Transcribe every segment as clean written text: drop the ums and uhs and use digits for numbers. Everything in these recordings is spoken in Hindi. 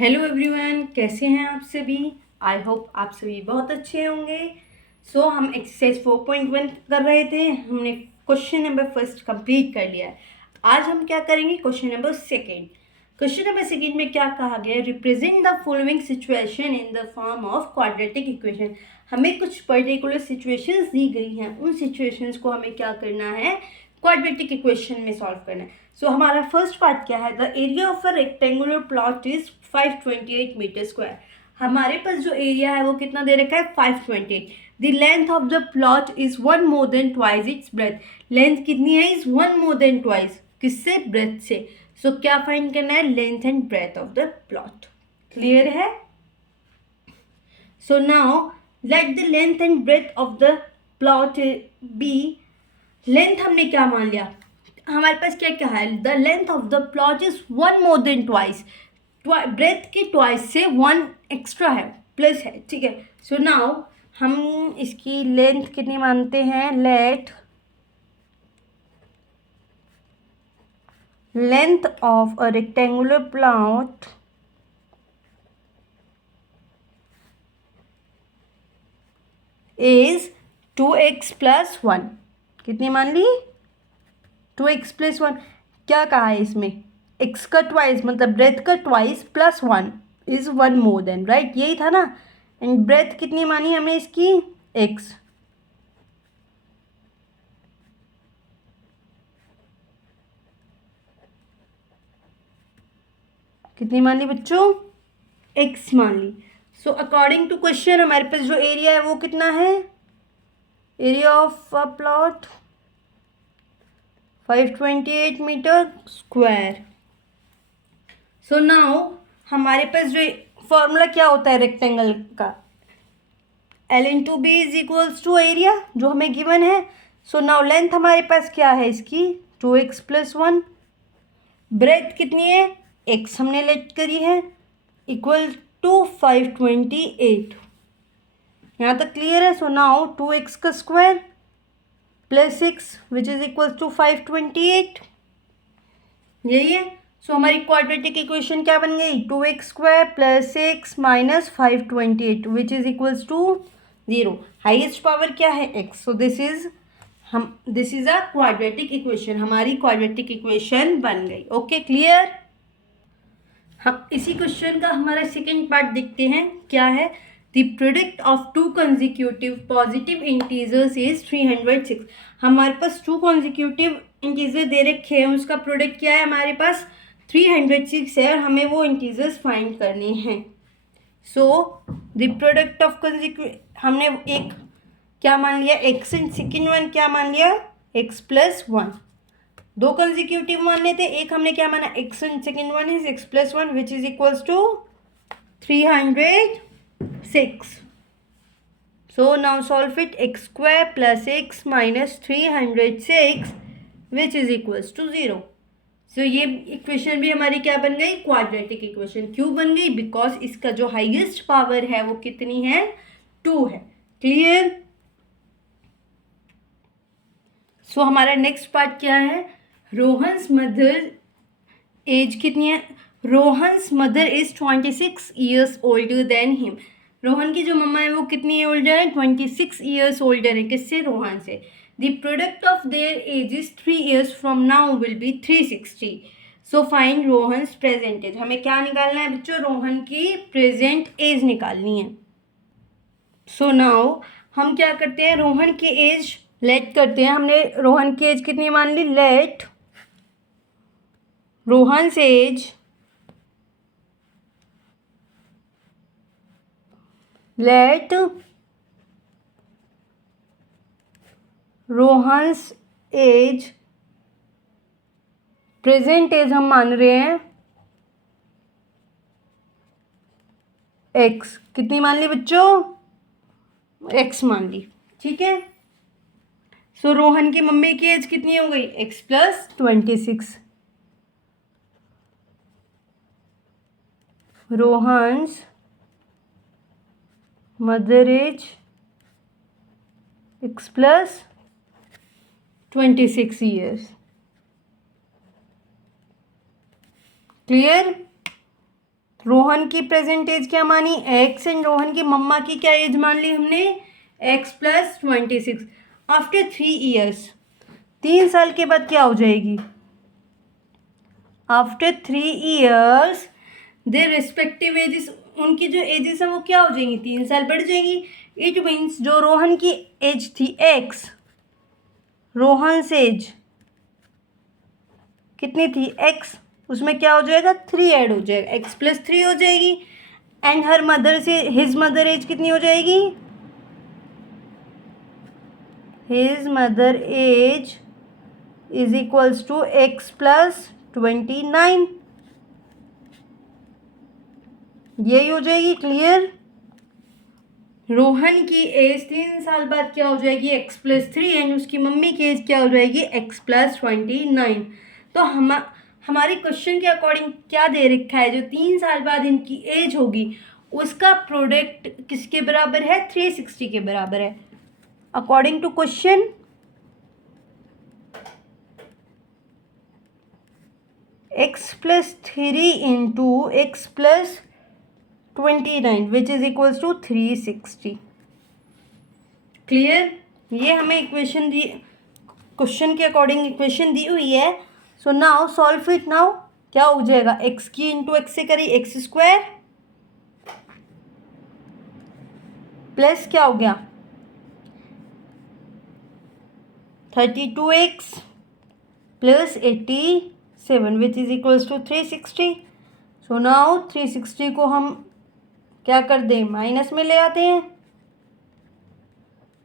हेलो एवरीवन, कैसे हैं आप सभी। आई होप आप सभी बहुत अच्छे होंगे। हम एक्सरसाइज 4.1 कर रहे थे। हमने क्वेश्चन नंबर फर्स्ट कंप्लीट कर लिया है। आज हम क्या करेंगे, question number second. Question number second में क्या कहा गया है, represent the following situation in the form of quadratic equation. हमें कुछ पर्टिकुलर सिचुएशंस दी गई हैं, उन सिचुएशंस को हमें क्या करना है, क्वाड्रेटिक इक्वेशन में सॉल्व करना है। हमारा फर्स्ट पार्ट क्या है, the area of a rectangular plot is 528 metre square. हमारे पास जो एरिया है वो कितना दे रखा है, 528। The length of the plot is 1 more than twice its breadth. Length कितनी है, इज 1 मोर देन ट्वाइस, किससे, ब्रेथ से। क्या फाइंड करना है, length and breadth of the plot. Clear है। Now let the length and breadth of the plot be. Length हमने क्या मान लिया, हमारे पास क्या क्या है, the length of the plot is 1 more than twice. Breath के ट्वाइस से 1 एक्स्ट्रा है, प्लस है, ठीक है। नाउ हम इसकी लेंथ कितनी मानते हैं, length of a rectangular plot is 2x plus 1। कितनी मान ली, 2x प्लस 1। क्या कहा है इसमें, x का ट्वाइस मतलब ब्रेथ का twice plus 1 is 1 more then, right, यही था ना। एंड ब्रेथ कितनी मानी हमने इसकी, x। कितनी मान ली बच्चों, x मान ली। अकॉर्डिंग टू क्वेश्चन हमारे पास जो एरिया है वो कितना है, area of a plot 528 metre square. Now हमारे पास जो फॉर्मूला क्या होता है रेक्टेंगल का, L into B is equals to area जो हमें गिवन है। नाउ लेंथ हमारे पास क्या है इसकी, 2x प्लस 1। ब्रेथ कितनी है, x हमने लेट करी है, इक्वल टू 528। यहाँ तक क्लियर है। नाउ 2x का square plus 6 which is equal to 528, यही है। हमारी क्वाड्रेटिक इक्वेशन क्या बन गई, 2x square plus 6 minus 528 which is equals to 0। Highest power क्या है, x। This is a quadratic equation, हमारी क्वाड्रेटिक इक्वेशन बन गई। Okay, clear. हम इसी क्वेश्चन का हमारा सेकेंड पार्ट देखते हैं, क्या है, the product of 2 consecutive positive integers is 306। हमारे पास 2 कंसेक्यूटिव इंटीजर दे रखे हैं, उसका प्रोडक्ट क्या है, हमारे पास 306 है और हमें वो इंटीजर्स फाइंड करने हैं। द प्रोडक्ट ऑफ हमने एक क्या मान लिया, x एंड सेकेंड वन क्या मान लिया, x प्लस 1। 2 कंसेक्यूटिव मान लेते, एक हमने क्या माना, x and second one is x plus 1 which is equals to 306। Now solve it, x square plus x minus 306 which is equals to 0। ये इक्वेशन भी हमारी क्या बन गई, क्वाड्रेटिक इक्वेशन। क्यों बन गई, बिकॉज इसका जो हाईएस्ट पावर है वो कितनी है, 2 है। क्लियर। हमारा नेक्स्ट पार्ट क्या है, रोहन्स मदर एज कितनी है, Rohan's mother is 26 years older than him. Rohan की जो मम्मा है वो कितनी ओल्डर है, 26 ईयर्स ओल्डर है, किससे, रोहन से। The product of their ages 3 years from now will be 360। Find Rohan's present age. हमें क्या निकालना है बच्चों, रोहन की प्रेजेंट एज निकालनी है। नाउ हम क्या करते हैं, रोहन की एज लेट करते हैं। हमने रोहन की एज कितनी मान ली, let Rohan's age, let Rohan's age, present age हम मान रहे हैं x। कितनी मान ली बच्चों, x मान ली, ठीक है। रोहन की मम्मी की एज कितनी हो गई, x plus 26। Rohan's mother age x plus 26 years. Clear. Rohan की प्रेजेंट एज क्या मानी x एंड रोहन की मम्मा की क्या एज मान ली हमने x प्लस 26 आफ्टर 3 years। 3 साल के बाद क्या हो जाएगी after 3 years their respective ages उनकी जो एजेस है वो क्या हो जाएंगी 3 साल बढ़ जाएंगी। इट मीन्स जो रोहन की एज थी x रोहन से एज कितनी थी x उसमें क्या हो जाएगा 3 ऐड हो जाएगा x प्लस 3 हो जाएगी एंड हर मदर से हिज मदर एज कितनी हो जाएगी his mother age is equals to x plus 29 यही हो जाएगी। क्लियर। रोहन की एज 3 साल बाद क्या हो जाएगी x प्लस 3 एंड उसकी मम्मी की एज क्या हो जाएगी x प्लस 29। तो हमारे क्वेश्चन के अकॉर्डिंग क्या दे रखा है जो 3 साल बाद इनकी एज होगी उसका प्रोडक्ट किसके बराबर है 360 के बराबर है according to question. x plus 3 into x plus 29 which is equals to 360। Clear. ये हमें इक्वेशन दी क्वेश्चन के अकॉर्डिंग इक्वेशन दी हुई है। So now solve it. Now क्या हो जाएगा x की इंटू एक्स से करी एक्स स्क्वायर प्लस क्या हो गया 32x plus 87 which is equals to 360। So now 360 को हम क्या कर दें माइनस में ले आते हैं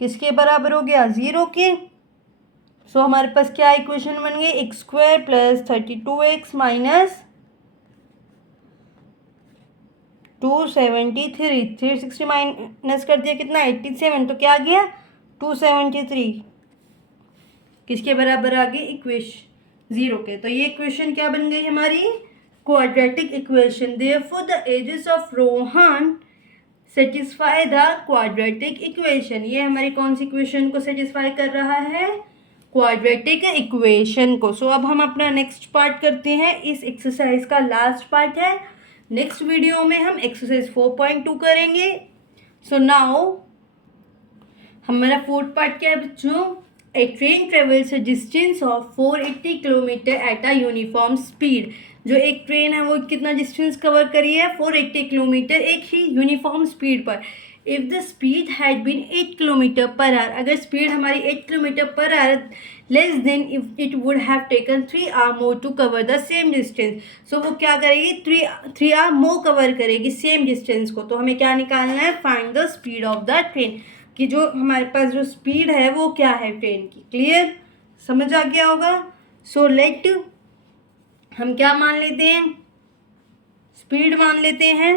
किसके बराबर हो गया 0 के। सो हमारे पास क्या इक्वेशन बन गई x square plus 32x minus 273 360 minus कर दिया कितना 87 तो क्या आ गया 273 किसके बराबर आ गई इक्वेशन 0 के। तो ये इक्वेशन क्या बन गई हमारी quadratic equation. Therefore the ages of Rohan satisfy the quadratic equation. ये हमारी कौन सी इक्वेशन को सेटिस्फाई कर रहा है क्वाड्रेटिक इक्वेशन को। सो अब हम अपना नेक्स्ट पार्ट करते हैं। इस एक्सरसाइज का लास्ट पार्ट है। नेक्स्ट वीडियो में हम एक्सरसाइज 4.2 करेंगे। सो नाउ हमारा फोर्थ पार्ट क्या है बच्चों a train travels a distance of 480 kilometre at a uniform speed. जो एक ट्रेन है वो कितना डिस्टेंस कवर करी है 480 किलोमीटर एक ही यूनिफॉर्म स्पीड पर। If the speed had been 8 kilometre per hour अगर स्पीड हमारी 8 kilometre per hour less then if it would have taken 3 hour more to cover the same distance. So वो क्या करेगी 3 आवर मोर कवर करेगी सेम डिस्टेंस को। तो हमें क्या निकालना है find the speed of the train कि जो हमारे पास जो स्पीड है वो क्या है ट्रेन की। क्लियर समझ आ गया होगा। सो लेट हम क्या मान लेते हैं स्पीड मान लेते हैं।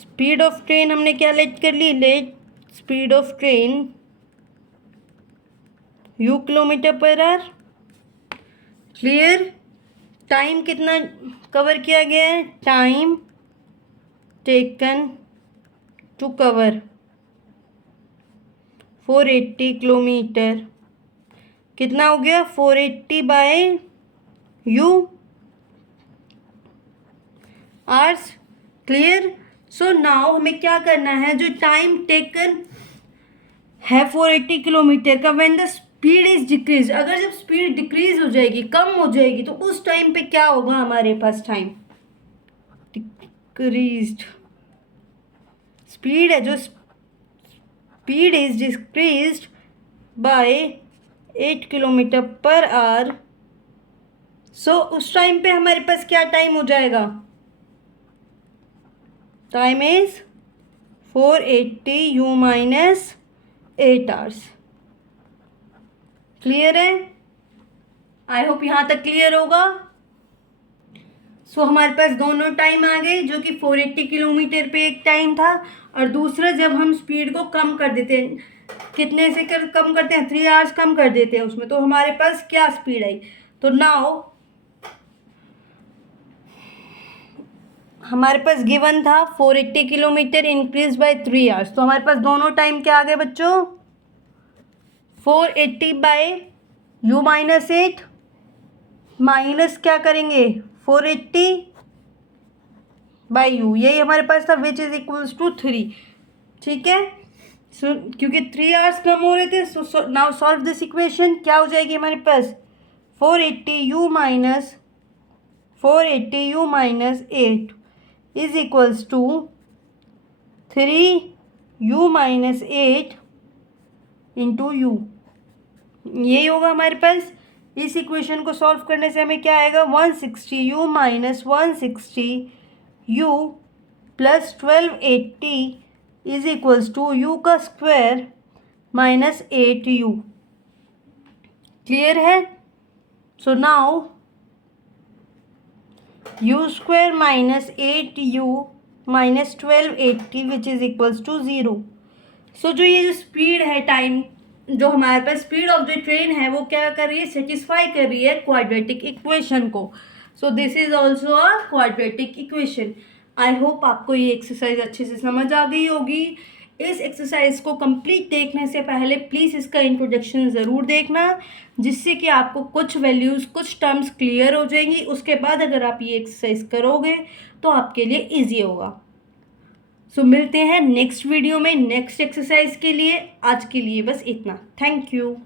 स्पीड ऑफ ट्रेन हमने क्या लेट कर ली let speed of train u kilometre per hour. Clear. Time कितना कवर किया गया है time taken to cover 480 kilometre कितना हो गया 480 by u hours. Clear. So now हमें क्या करना है जो टाइम टेकन है 480 किलोमीटर का when the speed is decrease अगर जब स्पीड डिक्रीज हो जाएगी कम हो जाएगी तो उस टाइम पे क्या होगा हमारे पास टाइम डिक्रीज्ड स्पीड है जो speed is decreased by 8 kilometre per hour. So उस टाइम पे हमारे पास क्या टाइम हो जाएगा time is 480 u minus 8 hours. Clear है। आई होप यहाँ तक क्लियर होगा। सो हमारे पास दोनों टाइम आ गए जो कि 480 किलोमीटर पे एक टाइम था और दूसरा जब हम स्पीड को कम कर देते हैं कितने से कम करते हैं 3 आवर्स कम कर देते हैं उसमें तो हमारे पास क्या स्पीड आई। तो नाउ हमारे पास गिवन था 480 किलोमीटर इंक्रीज बाय 3 आवर्स। तो हमारे पास दोनों टाइम क्या आ गए बच्चों 480 बाय u माइनस 8 माइनस क्या करेंगे 480 बाई यू, यही हमारे पास था, विच इज इक्वल्स टू 3। ठीक है, सो क्योंकि 3 आवर्स कम हो रहे थे, so now solve this equation. क्या हो जाएगी हमारे पास 480u minus 8 is equals to 3u minus 8 into U, यही होगा हमारे पास। इस इक्वेशन को सॉल्व करने से हमें क्या आएगा 160u minus 160u plus 1280 is equals to U का स्क्वायर माइनस 8u। क्लियर है? So now U square minus 8u minus 1280 which is equals to 0। So जो ये जो स्पीड है, टाइम जो हमारे पास स्पीड ऑफ द ट्रेन है, वो क्या कर रही है, सेटिस्फाई कर रही है क्वाड्रेटिक इक्वेशन को। So this is also a quadratic equation. I hope आपको ये एक्सरसाइज अच्छे से समझ आ गई होगी। इस एक्सरसाइज को कंप्लीट देखने से पहले प्लीज़ इसका इंट्रोडक्शन ज़रूर देखना, जिससे कि आपको कुछ वैल्यूज़, कुछ टर्म्स क्लियर हो जाएंगी। उसके बाद अगर आप ये एक्सरसाइज करोगे तो आपके लिए ईजी होगा। सो मिलते हैं नेक्स्ट वीडियो में नेक्स्ट एक्सरसाइज के लिए। आज के लिए बस इतना। Thank you.